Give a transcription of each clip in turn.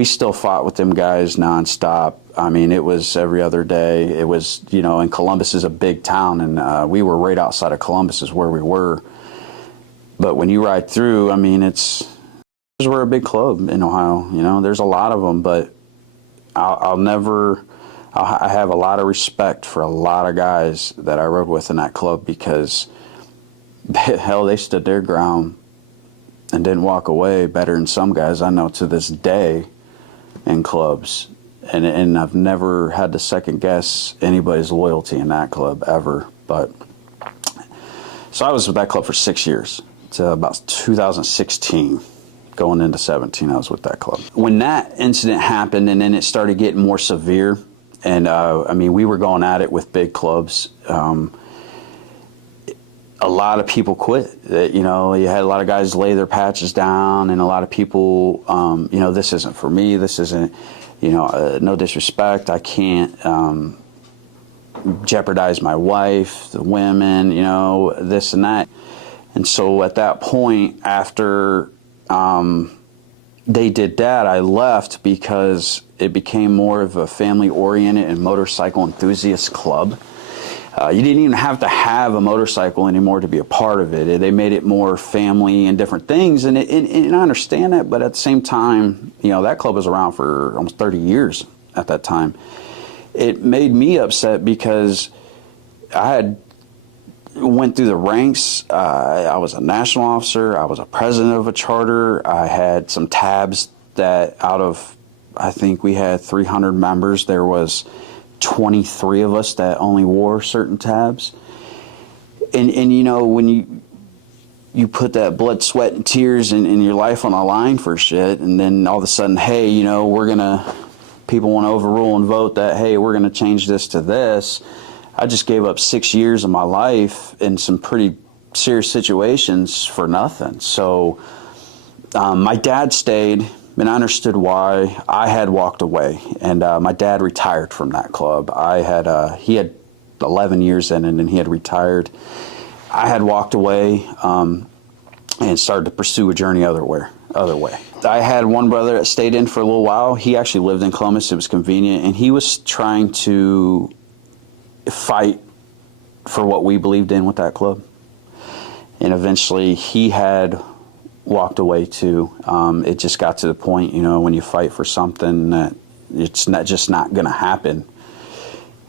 we still fought with them guys nonstop. I mean, it was every other day. It was, you know, and Columbus is a big town, and we were right outside of Columbus is where we were. But when you ride through, I mean, we're a big club in Ohio. You know, there's a lot of them, but I have a lot of respect for a lot of guys that I rode with in that club, because hell, they stood their ground and didn't walk away better than some guys I know to this day in clubs. And I've never had to second guess anybody's loyalty in that club ever. But so I was with that club for 6 years. To about 2016, going into 17, I was with that club. When that incident happened, and then it started getting more severe, and I mean, we were going at it with big clubs. A lot of people quit. You know, you had a lot of guys lay their patches down, and a lot of people, you know, this isn't for me. This isn't, you know, no disrespect. I can't jeopardize my wife, the women, you know, this and that. And so at that point, after they did that, I left because it became more of a family-oriented and motorcycle enthusiast club. You didn't even have to have a motorcycle anymore to be a part of it. They made it more family and different things, and I understand that, but at the same time, you know, that club was around for almost 30 years at that time. It made me upset because I went through the ranks. I was a national officer. I was a president of a charter. I had some tabs that out of, I think we had 300 members, there was 23 of us that only wore certain tabs. And you know, when you put that blood, sweat, and tears and your life on the line for shit, and then all of a sudden, hey, you know, people want to overrule and vote that, hey, we're gonna change this to this. I just gave up 6 years of my life in some pretty serious situations for nothing. So my dad stayed, and I understood why. I had walked away, and my dad retired from that club. He had 11 years in it, and he had retired. I had walked away and started to pursue a journey other way. I had one brother that stayed in for a little while. He actually lived in Columbus. It was convenient, and he was trying to fight for what we believed in with that club. And eventually he had walked away too. It just got to the point, you know, when you fight for something that it's just not going to happen,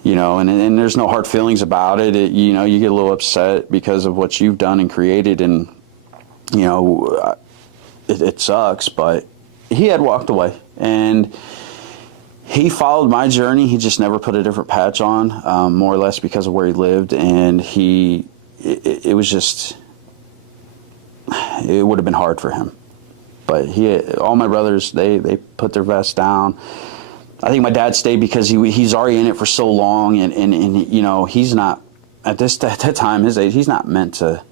you know, and there's no hard feelings about it. You know, you get a little upset because of what you've done and created, and, you know, it sucks, but he had walked away, and he followed my journey. He just never put a different patch on, more or less because of where he lived, and it was just, it would have been hard for him. But all my brothers, they put their vests down. I think my dad stayed because he's already in it for so long, and you know, he's not, at that time, his age, he's not meant to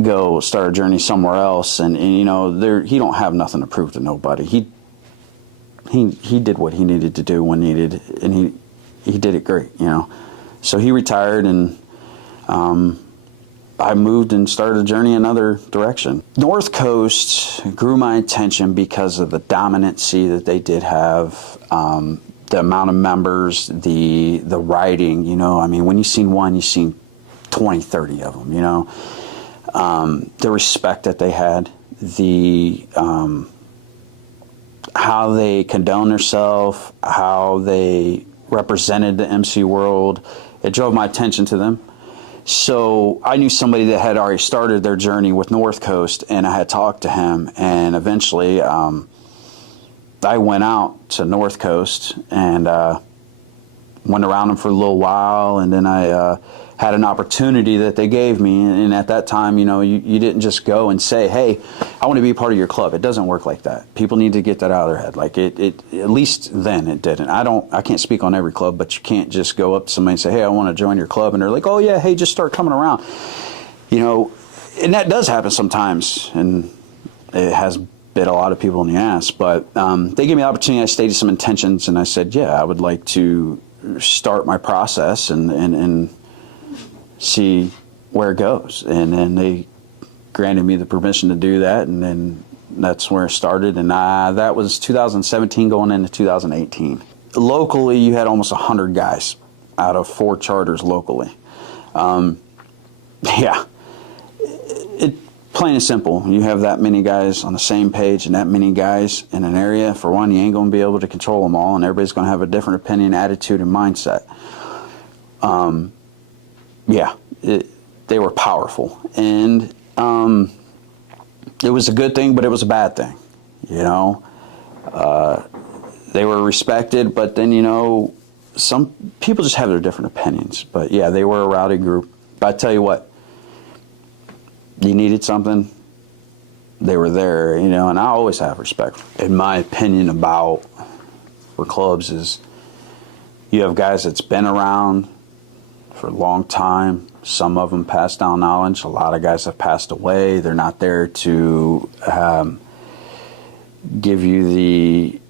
go start a journey somewhere else, and you know, he don't have nothing to prove to nobody. He did what he needed to do when needed, and he did it great, you know. So he retired, and I moved and started a journey another direction. North Coast grew my attention because of the dominancy that they did have, the amount of members, the riding, you know. I mean, when you seen one, you seen 20, 30 of them, you know. The respect that they had, how they condoned themselves, how they represented the MC world, it drove my attention to them. So I knew somebody that had already started their journey with North Coast, and I had talked to him, and eventually I went out to North Coast and went around them for a little while, and then I had an opportunity that they gave me, and at that time, you know, you didn't just go and say, hey, I want to be a part of your club. It doesn't work like that. People need to get that out of their head. Like it at least then it didn't. I can't speak on every club, but you can't just go up to somebody and say, hey, I want to join your club, and they're like, oh yeah, hey, just start coming around. You know, and that does happen sometimes, and it has bit a lot of people in the ass, but they gave me the opportunity. I stated some intentions, and I said, yeah, I would like to start my process and see where it goes. And then they granted me the permission to do that, and then That's where it started, and that was 2017 going into 2018. Locally, you had almost 100 guys out of 4 charters locally. Yeah, plain and simple. You have that many guys on the same page and that many guys in an area. For one, you ain't going to be able to control them all, and everybody's going to have a different opinion, attitude, and mindset. Yeah, they were powerful, and it was a good thing, but it was a bad thing. You know, they were respected, but then, you know, some people just have their different opinions. But yeah, they were a rowdy group. But I tell you what, you needed something, they were there, you know, and I always have respect. In my opinion about for clubs is you have guys that's been around for a long time. Some of them pass down knowledge. A lot of guys have passed away. They're not there to give you the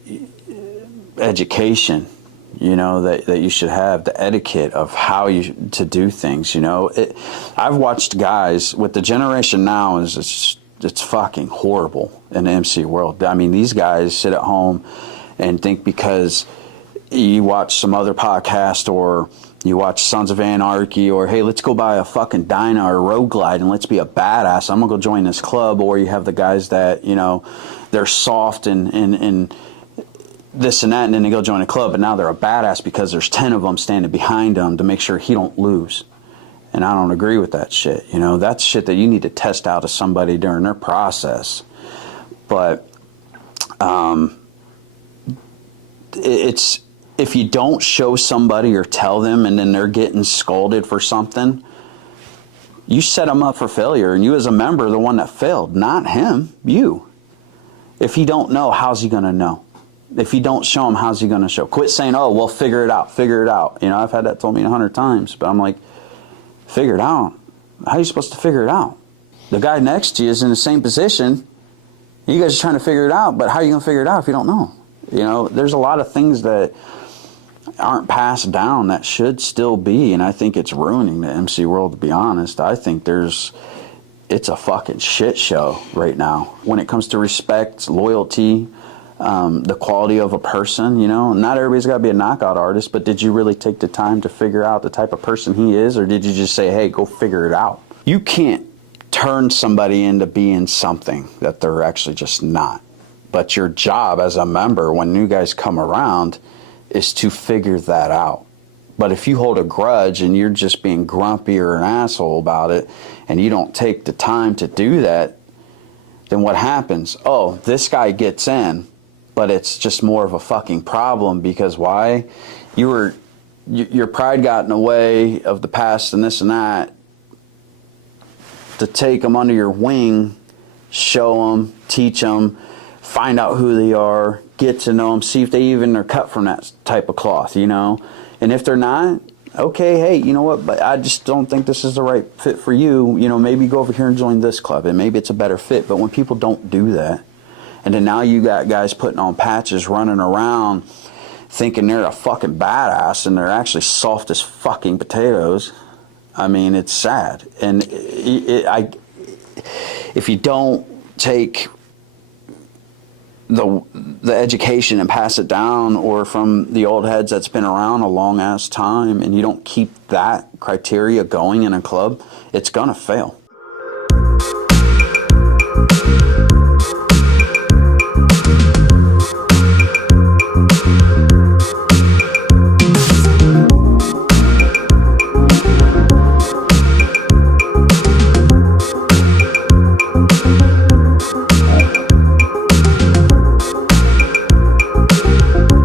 education, you know, that you should have, the etiquette of how to do things, you know. I've watched guys with the generation now it's fucking horrible in the MC world. I mean, these guys sit at home and think because you watch some other podcast or you watch Sons of Anarchy or, hey, let's go buy a fucking Dyna or Road Glide and let's be a badass. I'm going to go join this club. Or you have the guys that, you know, they're soft and this and that, and then they go join a club, but now they're a badass because there's 10 of them standing behind them to make sure he don't lose. And I don't agree with that shit. You know, that's shit that you need to test out of somebody during their process. But it's, if you don't show somebody or tell them and then they're getting scolded for something, you set them up for failure. And you as a member are the one that failed, not him, you. If he don't know, how's he going to know? If you don't show him, how's he going to show? Quit saying, oh, well, figure it out, figure it out. You know, I've had that told me 100 times, but I'm like, figure it out. How are you supposed to figure it out? The guy next to you is in the same position. You guys are trying to figure it out, but how are you going to figure it out if you don't know? You know, there's a lot of things that aren't passed down that should still be, and I think it's ruining the MC world, to be honest. I think it's a fucking shit show right now when it comes to respect, loyalty, the quality of a person. You know, not everybody's got to be a knockout artist, but did you really take the time to figure out the type of person he is, or did you just say, hey, go figure it out? You can't turn somebody into being something that they're actually just not. But your job as a member when new guys come around is to figure that out. But if you hold a grudge and you're just being grumpy or an asshole about it and you don't take the time to do that, then what happens? Oh, this guy gets in, but it's just more of a fucking problem because why? Your pride got in the way of the past and this and that. To take them under your wing, show them, teach them, find out who they are, get to know them, see if they even are cut from that type of cloth, you know. And if they're not, okay, hey, you know what, but I just don't think this is the right fit for you. You know, maybe go over here and join this club, and maybe it's a better fit. But when people don't do that, and then now you got guys putting on patches, running around, thinking they're a fucking badass, and they're actually soft as fucking potatoes, I mean, it's sad. And if you don't take the education and pass it down, or from the old heads that's been around a long ass time, and you don't keep that criteria going in a club, it's gonna fail.